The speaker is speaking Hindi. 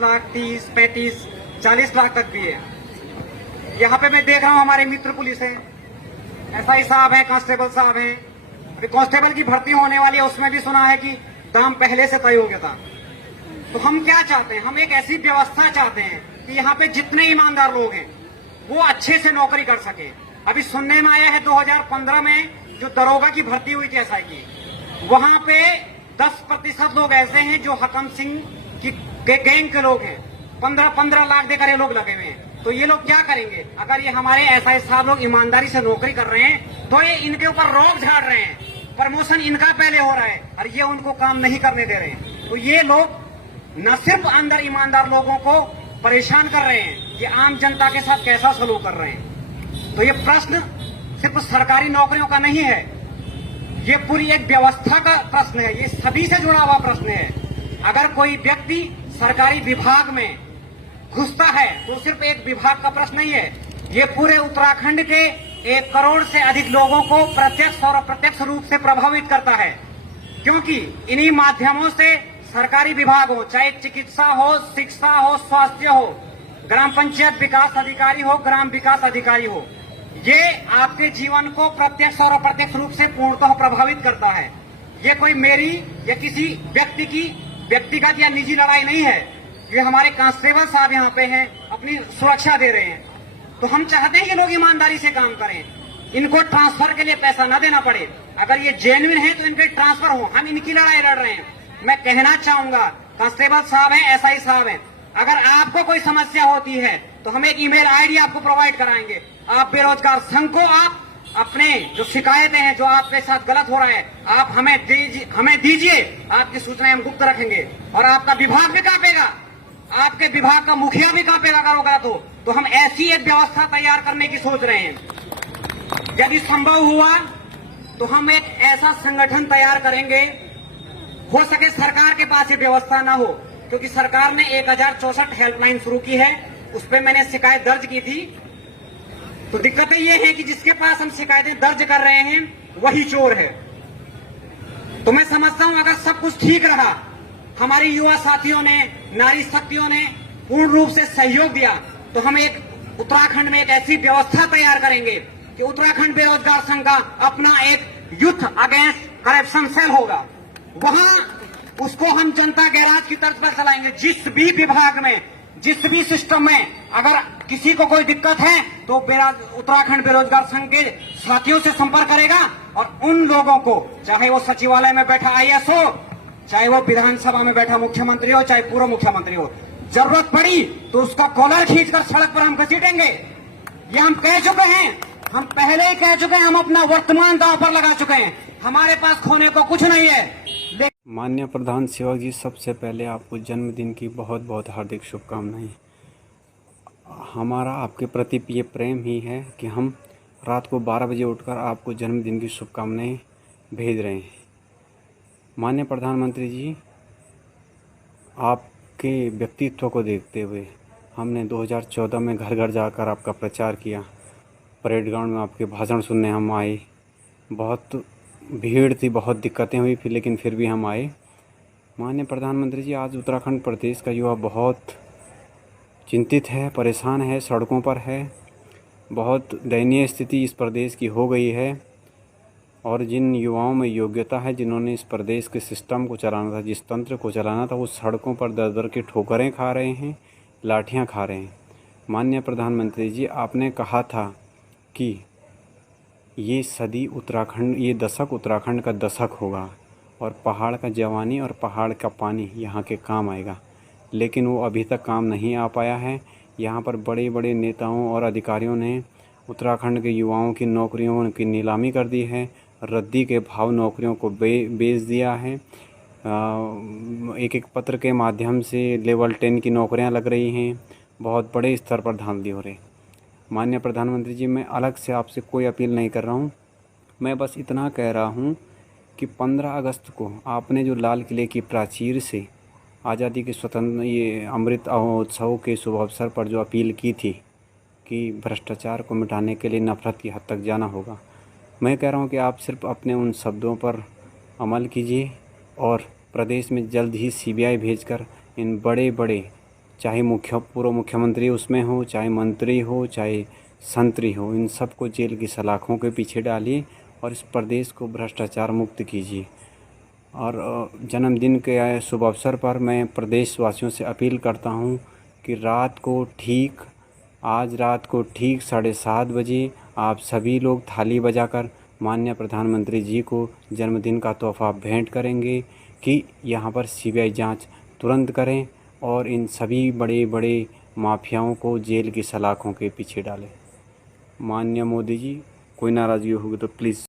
लाख 30, 35, 40 लाख तक भी है। यहाँ पे मैं देख रहा हूँ हमारे मित्र पुलिस है, एसआई साहब हैं, कांस्टेबल साहब हैं। अभी कांस्टेबल की भर्ती होने वाली है, उसमें भी सुना है कि दाम पहले से तय हो गया था। तो हम क्या चाहते हैं, हम एक ऐसी व्यवस्था चाहते हैं कि यहाँ पे जितने ईमानदार लोग हैं वो अच्छे से नौकरी कर सके। अभी सुनने में आया है 2015 में जो दरोगा की भर्ती हुई थी एसआई की, वहां पे 10% लोग ऐसे हैं जो हकम सिंह की गैंग के लोग हैं। 15 लाख देकर ये लोग लगे हुए हैं। तो ये लोग क्या करेंगे? अगर ये हमारे एसआई साहब लोग ईमानदारी से नौकरी कर रहे हैं तो ये इनके ऊपर रोक झाड़ रहे हैं, प्रमोशन इनका पहले हो रहा है और ये उनको काम नहीं करने दे रहे हैं। तो ये लोग न सिर्फ अंदर ईमानदार लोगों को परेशान कर रहे हैं, ये आम जनता के साथ कैसा सलूक कर रहे हैं। तो ये प्रश्न सिर्फ सरकारी नौकरियों का नहीं है, ये पूरी एक व्यवस्था का प्रश्न है, ये सभी से जुड़ा हुआ प्रश्न है। अगर कोई व्यक्ति सरकारी विभाग में घुसता है तो सिर्फ एक विभाग का प्रश्न नहीं है, ये पूरे उत्तराखंड के 1 करोड़ से अधिक लोगों को प्रत्यक्ष और अप्रत्यक्ष रूप से प्रभावित करता है। क्योंकि इन्हीं माध्यमों से सरकारी विभाग हो, चाहे चिकित्सा हो, शिक्षा हो, स्वास्थ्य हो, ग्राम पंचायत विकास अधिकारी हो, ग्राम विकास अधिकारी हो, ये आपके जीवन को प्रत्यक्ष और अप्रत्यक्ष रूप से पूर्णतः प्रभावित करता है। ये कोई मेरी या किसी व्यक्ति की व्यक्तिगत या निजी लड़ाई नहीं है, ये हमारे कांस्टेबल साहब यहाँ पे हैं, अपनी सुरक्षा दे रहे हैं। तो हम चाहते हैं कि लोग ईमानदारी से काम करें, इनको ट्रांसफर के लिए पैसा न देना पड़े। अगर ये जेन्युइन है तो इनके ट्रांसफर हो, हम इनकी लड़ाई लड़ रहे हैं। मैं कहना चाहूंगा, कांस्टेबल साहब हैं, एसआई साहब हैं, अगर आपको कोई समस्या होती है तो हम एक ईमेल आईडी आपको प्रोवाइड कराएंगे। आप बेरोजगार संघ को आप अपने जो शिकायतें हैं, जो आपके साथ गलत हो रहा है, आप हमें दीजिए, आपकी सूचनाएं हम गुप्त रखेंगे। और आपका विभाग भी कांपेगा, आपके विभाग का मुखिया भी कांपेगा अगर होगा तो हम ऐसी एक व्यवस्था तैयार करने की सोच रहे हैं। यदि संभव हुआ तो हम एक ऐसा संगठन तैयार करेंगे, हो सके सरकार के पास ये व्यवस्था ना हो, क्योंकि सरकार ने 1064 हेल्पलाइन शुरू की है, उस पर मैंने शिकायत दर्ज की थी। तो दिक्कतें ये है कि जिसके पास हम शिकायतें दर्ज कर रहे हैं वही चोर है। तो मैं समझता हूं अगर सब कुछ ठीक रहा, हमारे युवा साथियों ने, नारी शक्तियों ने पूर्ण रूप से सहयोग दिया, तो हम एक उत्तराखंड में एक ऐसी व्यवस्था तैयार करेंगे कि उत्तराखंड बेरोजगार संघ का अपना एक यूथ अगेंस्ट करप्शन सेल होगा। वहां उसको हम जनता गैराज की तर्ज पर चलाएंगे। जिस भी विभाग में, जिस भी सिस्टम में अगर किसी को कोई दिक्कत है तो उत्तराखंड बेरोजगार संघ के साथियों से संपर्क करेगा और उन लोगों को, चाहे वो सचिवालय में बैठा आईएएस हो, चाहे वो विधानसभा में बैठा मुख्यमंत्री हो, चाहे पूर्व मुख्यमंत्री हो, जरूरत पड़ी तो उसका कॉलर खींचकर सड़क पर हम घसीटेंगे। ये हम कह चुके हैं, हम पहले ही कह चुके हैं, हम अपना वर्तमान दांव पर लगा चुके हैं, हमारे पास खोने को कुछ नहीं है। माननीय प्रधान सेवक जी, सबसे पहले आपको जन्मदिन की बहुत बहुत हार्दिक शुभकामनाएं। हमारा आपके प्रति ये प्रेम ही है कि हम रात को 12 बजे उठकर आपको जन्मदिन की शुभकामनाएं भेज रहे हैं। माननीय प्रधानमंत्री जी, आपके व्यक्तित्व को देखते हुए हमने 2014 में घर घर जाकर आपका प्रचार किया। परेड ग्राउंड में आपके भाषण सुनने हम आए, बहुत भीड़ थी, बहुत दिक्कतें हुई फिर, लेकिन फिर भी हम आए। माननीय प्रधानमंत्री जी, आज उत्तराखंड प्रदेश का युवा बहुत चिंतित है, परेशान है, सड़कों पर है। बहुत दयनीय स्थिति इस प्रदेश की हो गई है और जिन युवाओं में योग्यता है, जिन्होंने इस प्रदेश के सिस्टम को चलाना था, जिस तंत्र को चलाना था, वो सड़कों पर दर दर की ठोकरें खा रहे हैं, लाठियां खा रहे हैं। माननीय प्रधानमंत्री जी, आपने कहा था कि ये सदी उत्तराखंड, ये दशक उत्तराखंड का दशक होगा और पहाड़ का जवानी और पहाड़ का पानी यहाँ के काम आएगा, लेकिन वो अभी तक काम नहीं आ पाया है। यहाँ पर बड़े बड़े नेताओं और अधिकारियों ने उत्तराखंड के युवाओं की नौकरियों की नीलामी कर दी है, रद्दी के भाव नौकरियों को बेच दिया है। एक एक पत्र के माध्यम से लेवल 10 की नौकरियाँ लग रही हैं, बहुत बड़े स्तर पर धांधली हो रही। माननीय प्रधानमंत्री जी, मैं अलग से आपसे कोई अपील नहीं कर रहा हूँ, मैं बस इतना कह रहा हूँ कि 15 अगस्त को आपने जो लाल किले की प्राचीर से आज़ादी के ये अमृत महोत्सव के शुभ अवसर पर जो अपील की थी कि भ्रष्टाचार को मिटाने के लिए नफरत की हद तक जाना होगा, मैं कह रहा हूँ कि आप सिर्फ अपने उन शब्दों पर अमल कीजिए और प्रदेश में जल्द ही सीबीआई भेजकर इन बड़े बड़े चाहे पूर्व मुख्यमंत्री उसमें हो, चाहे मंत्री हो, चाहे संतरी हो, इन सबको जेल की सलाखों के पीछे डालिए और इस प्रदेश को भ्रष्टाचार मुक्त कीजिए। और जन्मदिन के शुभ अवसर पर मैं प्रदेशवासियों से अपील करता हूं कि आज रात को ठीक 7:30 बजे आप सभी लोग थाली बजाकर माननीय प्रधानमंत्री जी को जन्मदिन का तोहफ़ा भेंट करेंगे कि यहाँ पर सीबीआई जांच तुरंत करें और इन सभी बड़े बड़े माफियाओं को जेल की सलाखों के पीछे डालें। माननीय मोदी जी, कोई नाराज़गी होगी तो प्लीज़